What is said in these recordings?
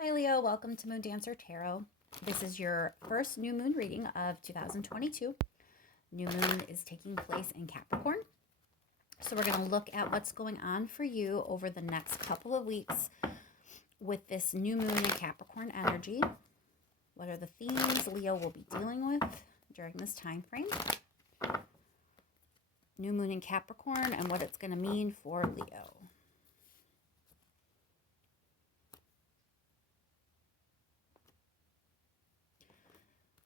Hi Leo, welcome to Moon Dancer Tarot. This is your first new moon reading of 2022. New moon is taking place in Capricorn. So we're going to look at what's going on for you over the next couple of weeks with this new moon in Capricorn energy. What are the themes Leo will be dealing with during this time frame? New moon in Capricorn and what it's going to mean for Leo.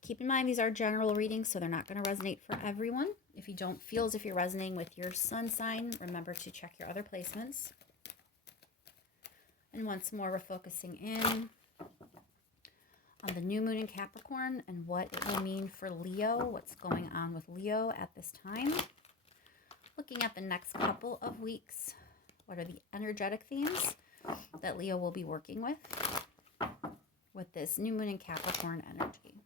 Keep in mind, these are general readings, so they're not going to resonate for everyone. If you don't feel as if you're resonating with your sun sign, remember to check your other placements. And once more, we're focusing in on the new moon in Capricorn and what it will mean for Leo, what's going on with Leo at this time. Looking at the next couple of weeks, what are the energetic themes that Leo will be working with this new moon in Capricorn energy.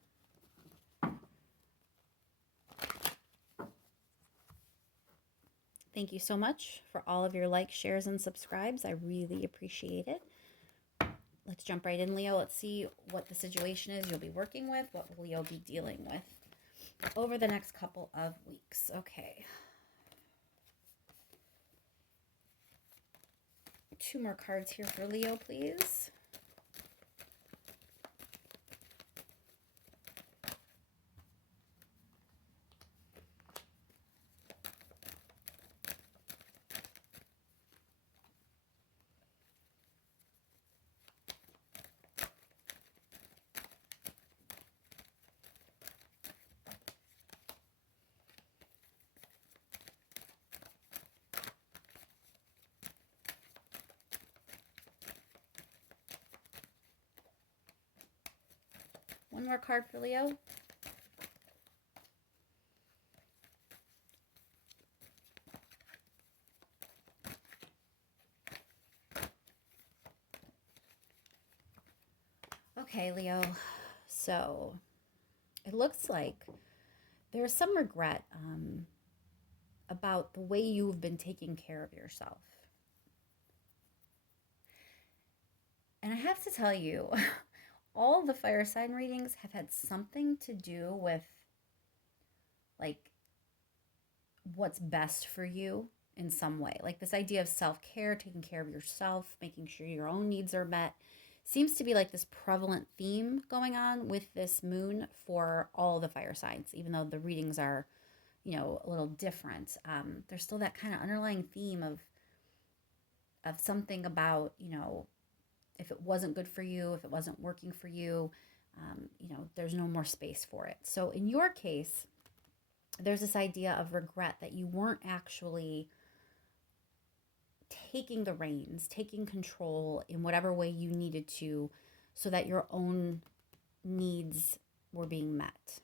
Thank you so much for all of your likes, shares, and subscribes. I really appreciate it. Let's jump right in, Leo. Let's see what the situation is you'll be working with. What will Leo be dealing with over the next couple of weeks? Okay. 2 more cards here for Leo, please. One more card for Leo. Okay, Leo. So it looks like there's some regret about the way you've been taking care of yourself. And I have to tell you, all the fire sign readings have had something to do with like what's best for you in some way. Like this idea of self-care, taking care of yourself, making sure your own needs are met, seems to be like this prevalent theme going on with this moon for all the fire signs, even though the readings are, a little different. There's still that kind of underlying theme of something about, if it wasn't good for you, if it wasn't working for you, there's no more space for it. So in your case, there's this idea of regret that you weren't actually taking the reins, taking control in whatever way you needed to so that your own needs were being met.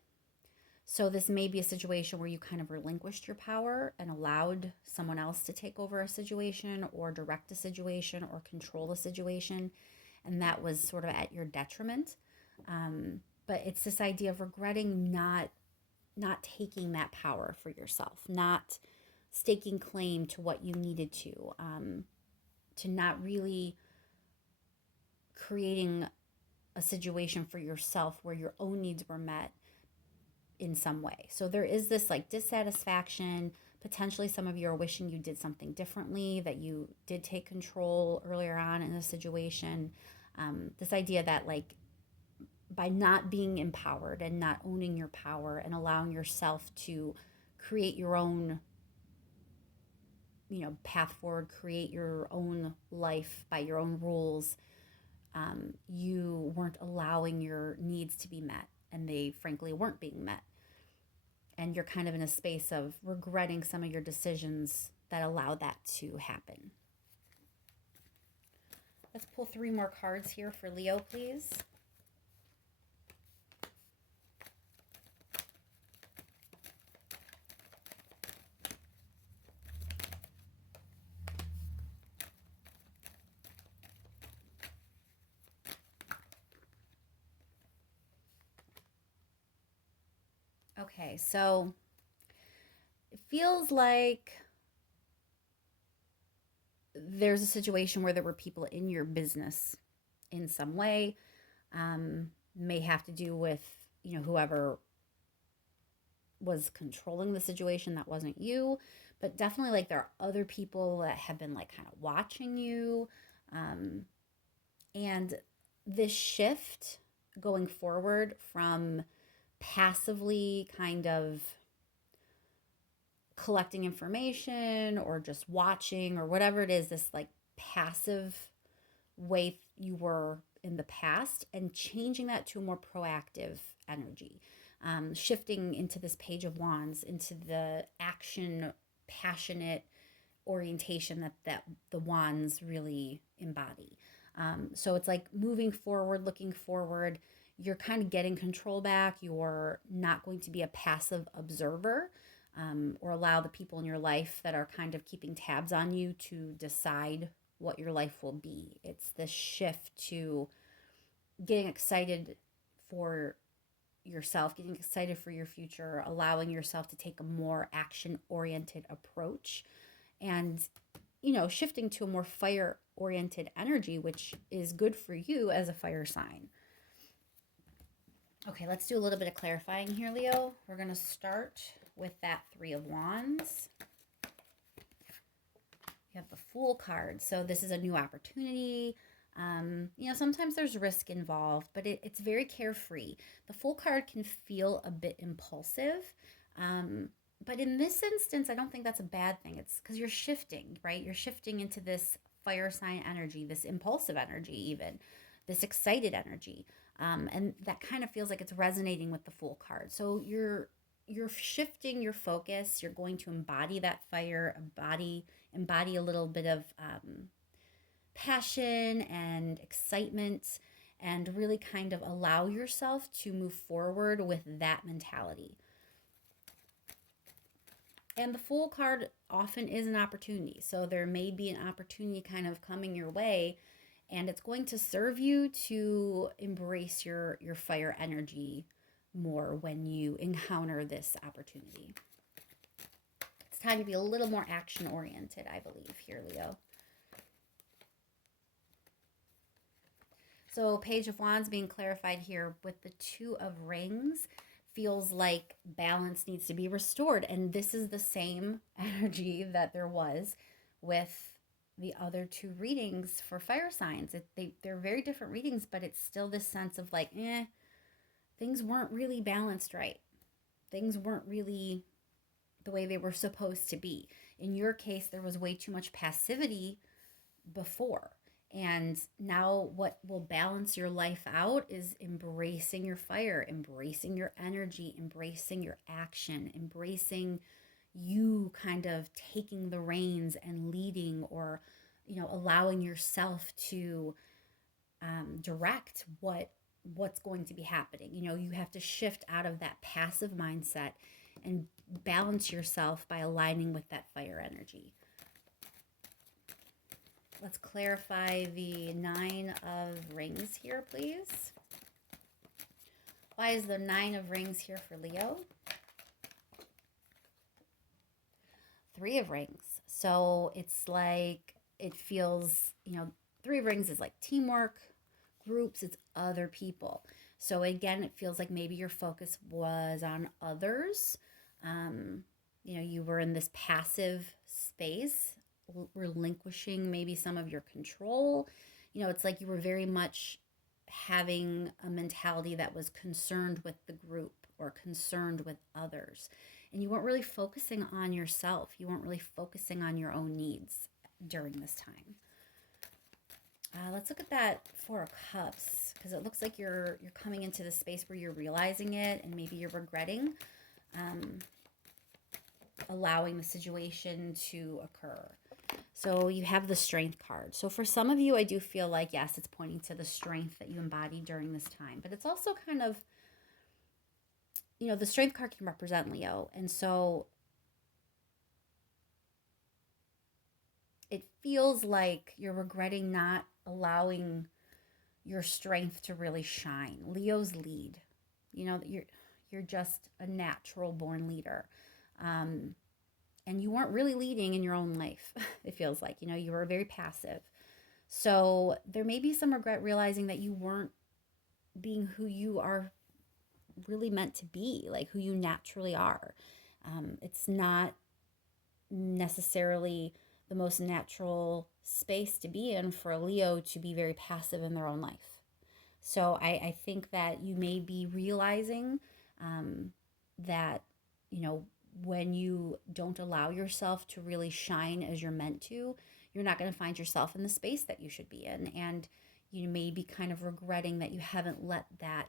So this may be a situation where you kind of relinquished your power and allowed someone else to take over a situation or direct a situation or control a situation. And that was sort of at your detriment. But it's this idea of regretting not taking that power for yourself, not staking claim to what you needed to not really creating a situation for yourself where your own needs were met in some way. So there is this like dissatisfaction. Potentially some of you are wishing you did something differently, that you did take control earlier on in a situation. This idea that like by not being empowered and not owning your power and allowing yourself to create your own path forward, create your own life by your own rules, you weren't allowing your needs to be met, and they frankly weren't being met. And you're kind of in a space of regretting some of your decisions that allowed that to happen. Let's pull 3 more cards here for Leo, please. Okay, so it feels like there's a situation where there were people in your business in some way. May have to do with, whoever was controlling the situation that wasn't you, but definitely like there are other people that have been like kind of watching you. Um, and this shift going forward from passively kind of collecting information or just watching or whatever it is, this like passive way you were in the past, and changing that to a more proactive energy, shifting into this Page of Wands, into the action, passionate orientation that the wands really embody. So it's like moving forward, looking forward. You're kind of getting control back. You're not going to be a passive observer, or allow the people in your life that are kind of keeping tabs on you to decide what your life will be. It's this shift to getting excited for yourself, getting excited for your future, allowing yourself to take a more action oriented approach, and shifting to a more fire oriented energy, which is good for you as a fire sign. Okay, let's do a little bit of clarifying here, Leo. We're going to start with that Three of Wands. You have the Fool card. So this is a new opportunity. Sometimes there's risk involved, but it's very carefree. The Fool card can feel a bit impulsive. But in this instance, I don't think that's a bad thing. It's because you're shifting, right? You're shifting into this fire sign energy, this impulsive energy, even this excited energy. And that kind of feels like it's resonating with the Fool card. So you're shifting your focus. You're going to embody that fire, embody a little bit of passion and excitement, and really kind of allow yourself to move forward with that mentality. And the Fool card often is an opportunity. So there may be an opportunity kind of coming your way, and it's going to serve you to embrace your fire energy more when you encounter this opportunity. It's time to be a little more action oriented, I believe, here, Leo. So Page of Wands being clarified here with the Two of Rings feels like balance needs to be restored. And this is the same energy that there was with the other two readings for fire signs. They're very different readings, but it's still this sense of like, things weren't really balanced right. Things weren't really the way they were supposed to be. In your case, there was way too much passivity before. And now what will balance your life out is embracing your fire, embracing your energy, embracing your action, embracing you kind of taking the reins and leading, or, allowing yourself to direct what's going to be happening. You have to shift out of that passive mindset and balance yourself by aligning with that fire energy. Let's clarify the Nine of Rings here, please. Why is the Nine of Rings here for Leo? Three of Rings. So it's like, it feels, Three of Rings is like teamwork, groups, it's other people. So again, it feels like maybe your focus was on others. You were in this passive space, relinquishing maybe some of your control. It's like you were very much having a mentality that was concerned with the group or concerned with others. And you weren't really focusing on yourself. You weren't really focusing on your own needs during this time. Let's look at that Four of Cups, because it looks like you're coming into the space where you're realizing it, and maybe you're regretting allowing the situation to occur. So you have the Strength card. So for some of you, I do feel like, yes, it's pointing to the strength that you embodied during this time. But it's also kind of, the Strength card can represent Leo. And so it feels like you're regretting not allowing your strength to really shine. Leos lead. You're just a natural born leader. And you weren't really leading in your own life, it feels like. You were very passive. So there may be some regret realizing that you weren't being who you are really meant to be, like who you naturally are. It's not necessarily the most natural space to be in for a Leo to be very passive in their own life. So I think that you may be realizing that, you know, when you don't allow yourself to really shine as you're meant to, you're not going to find yourself in the space that you should be in. And you may be kind of regretting that you haven't let that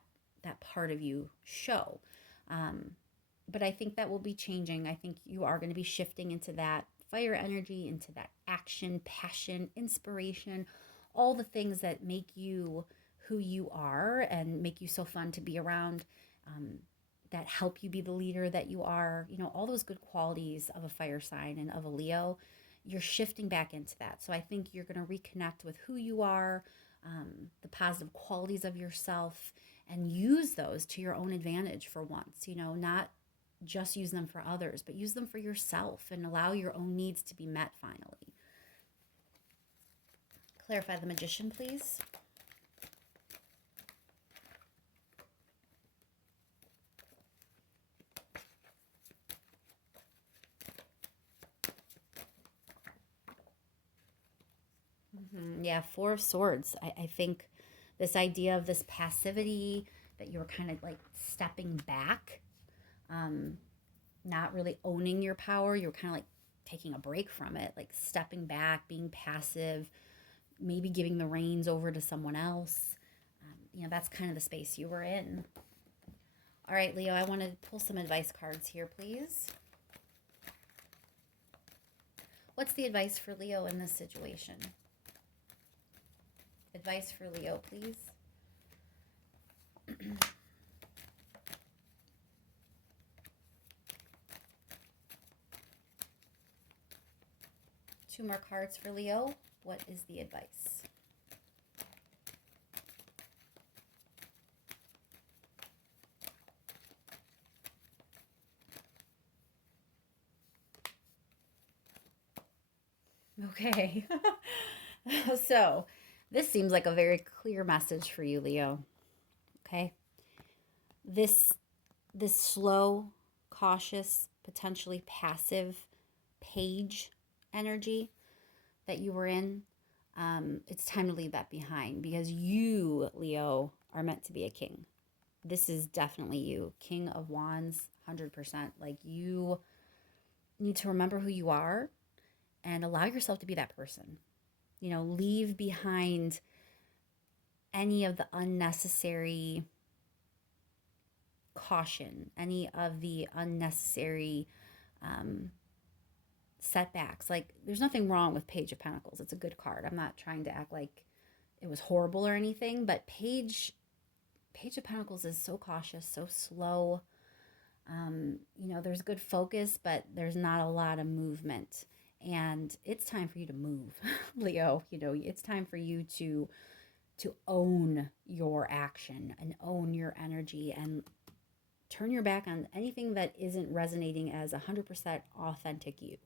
part of you show. Um, but I think that will be changing. I think you are going to be shifting into that fire energy, into that action, passion, inspiration, all the things that make you who you are and make you so fun to be around, um, that help you be the leader that you are. You know, all those good qualities of a fire sign and of a Leo, you're shifting back into that. So I think you're going to reconnect with who you are, the positive qualities of yourself, and use those to your own advantage for once. You know, not just use them for others, but use them for yourself and allow your own needs to be met finally. Clarify the Magician, please. Yeah, Four of Swords. I think this idea of this passivity, that you're kind of like stepping back, um, not really owning your power. You're kind of like taking a break from it, like stepping back, being passive, maybe giving the reins over to someone else. You know, that's kind of the space you were in. All right, Leo, I want to pull some advice cards here, please. What's the advice for Leo in this situation? Advice for Leo, please. Two more cards for Leo. What is the advice? Okay. So, this seems like a very clear message for you, Leo. Okay? This this slow, cautious, potentially passive page energy that you were in, it's time to leave that behind, because you, Leo, are meant to be a king. This is definitely you. King of Wands, 100%. Like, you need to remember who you are and allow yourself to be that person. You know, leave behind any of the unnecessary caution, any of the unnecessary um, setbacks. Like, there's nothing wrong with Page of Pentacles. It's a good card. I'm not trying to act like it was horrible or anything, but Page of Pentacles is so cautious, so slow. You know, there's good focus, but there's not a lot of movement. And it's time for you to move, Leo. You know, it's time for you to own your action and own your energy and turn your back on anything that isn't resonating as 100% authentic you.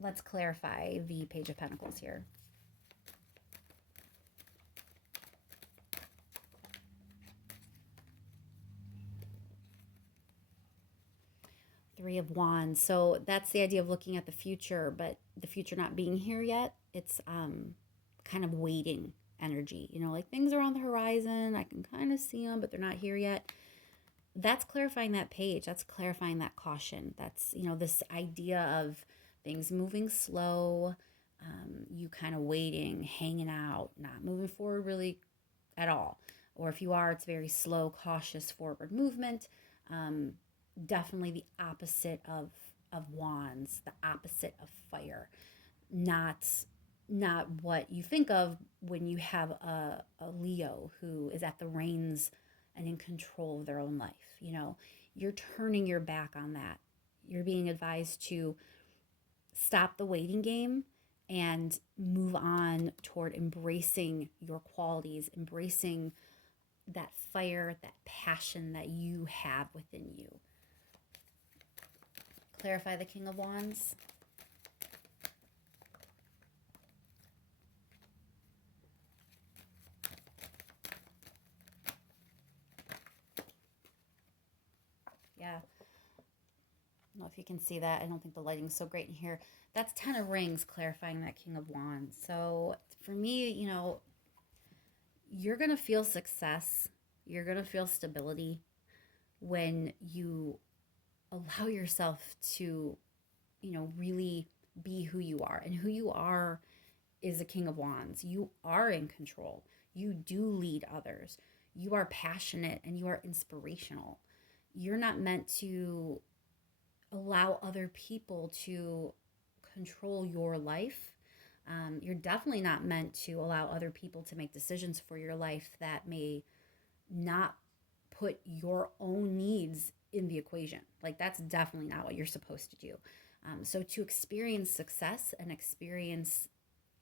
Let's clarify the Page of Pentacles here. Three of Wands. So that's the idea of looking at the future, but the future not being here yet. It's kind of waiting energy. You know, like things are on the horizon. I can kind of see them, but they're not here yet. That's clarifying that page. That's clarifying that caution. That's, you know, this idea of things moving slow, you kind of waiting, hanging out, not moving forward really at all. Or if you are, it's very slow, cautious forward movement. Um, Definitely the opposite of wands, the opposite of fire. Not not what you think of when you have a Leo who is at the reins and in control of their own life. You know, you're turning your back on that. You're being advised to stop the waiting game and move on toward embracing your qualities, embracing that fire, that passion that you have within you. Clarify the King of Wands. Yeah. I don't know if you can see that. I don't think the lighting's so great in here. That's 10 of rings clarifying that King of Wands. So for me, you're going to feel success. You're going to feel stability when you allow yourself to, really be who you are. And who you are is a King of Wands. You are in control. You do lead others. You are passionate and you are inspirational. You're not meant to allow other people to control your life. You're definitely not meant to allow other people to make decisions for your life that may not put your own needs in the equation. Like, that's definitely not what you're supposed to do. So, to experience success and experience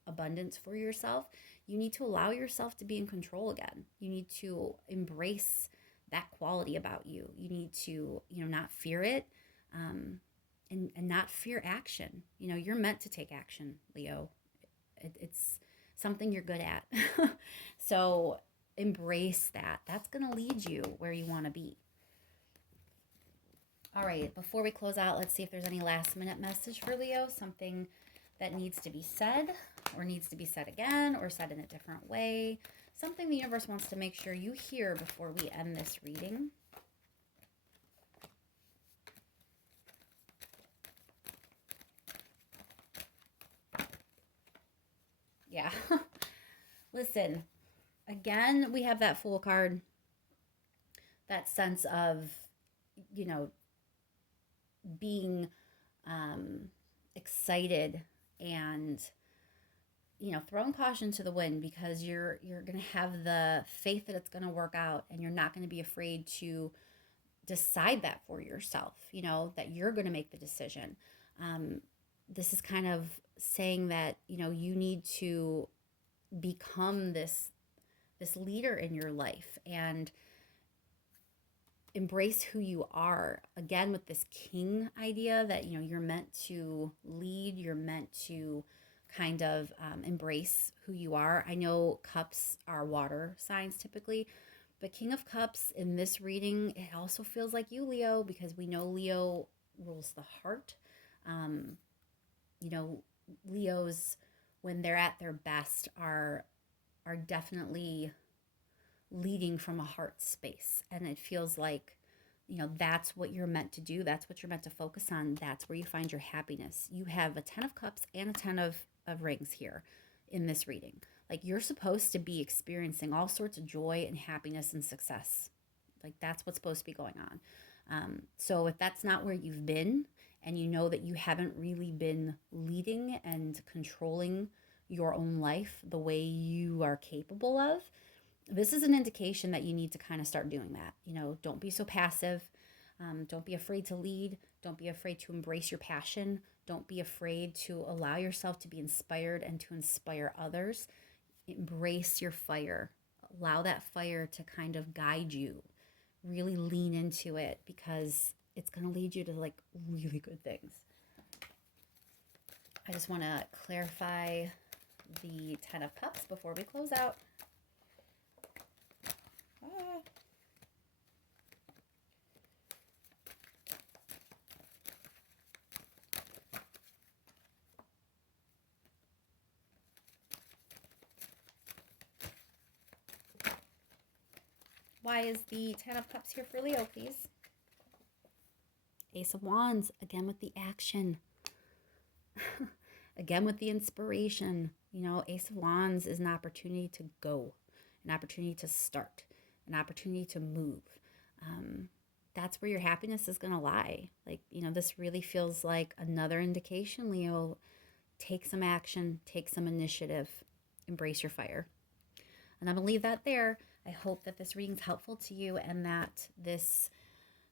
abundance for yourself, you need to allow yourself to be in control again. You need to embrace that quality about you. You need to, not fear it, and not fear action. You're meant to take action, Leo. It's something you're good at. So embrace that. That's going to lead you where you want to be. All right, before we close out, let's see if there's any last minute message for Leo, something that needs to be said or needs to be said again or said in a different way, something the universe wants to make sure you hear before we end this reading. Yeah. Listen, again, we have that Fool card, that sense of, being excited and, throwing caution to the wind, because you're going to have the faith that it's going to work out, and you're not going to be afraid to decide that for yourself, that you're going to make the decision. This is kind of saying that, you need to become this leader in your life and embrace who you are. Again, with this king idea that, you're meant to lead, you're meant to kind of embrace who you are. I know cups are water signs typically, but King of Cups in this reading, it also feels like you, Leo, because we know Leo rules the heart. Um, Leos, when they're at their best, are definitely leading from a heart space, and it feels like, that's what you're meant to do. That's what you're meant to focus on. That's where you find your happiness. You have a 10 of cups and a 10 of rings here in this reading. Like, you're supposed to be experiencing all sorts of joy and happiness and success. Like, that's what's supposed to be going on. So if that's not where you've been, and you know that you haven't really been leading and controlling your own life the way you are capable of, this is an indication that you need to kind of start doing that. Don't be so passive. Don't be afraid to lead. Don't be afraid to embrace your passion. Don't be afraid to allow yourself to be inspired and to inspire others. Embrace your fire. Allow that fire to kind of guide you. Really lean into it, because it's going to lead you to like really good things. I just want to clarify the 10 of Cups before we close out. Why is the 10 of Cups here for Leo, please? Ace of Wands, again with the action. Again with the inspiration. Ace of Wands is an opportunity to go, an opportunity to start, an opportunity to move. That's where your happiness is going to lie. Like, this really feels like another indication, Leo. Take some action, take some initiative, embrace your fire. And I'm going to leave that there. I hope that this reading is helpful to you, and that this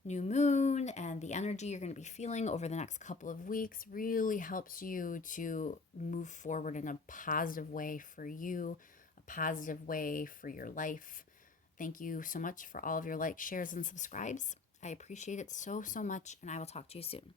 new moon and the energy you're going to be feeling over the next couple of weeks really helps you to move forward in a positive way for you, a positive way for your life. Thank you so much for all of your likes, shares, and subscribes. I appreciate it so, so much, and I will talk to you soon.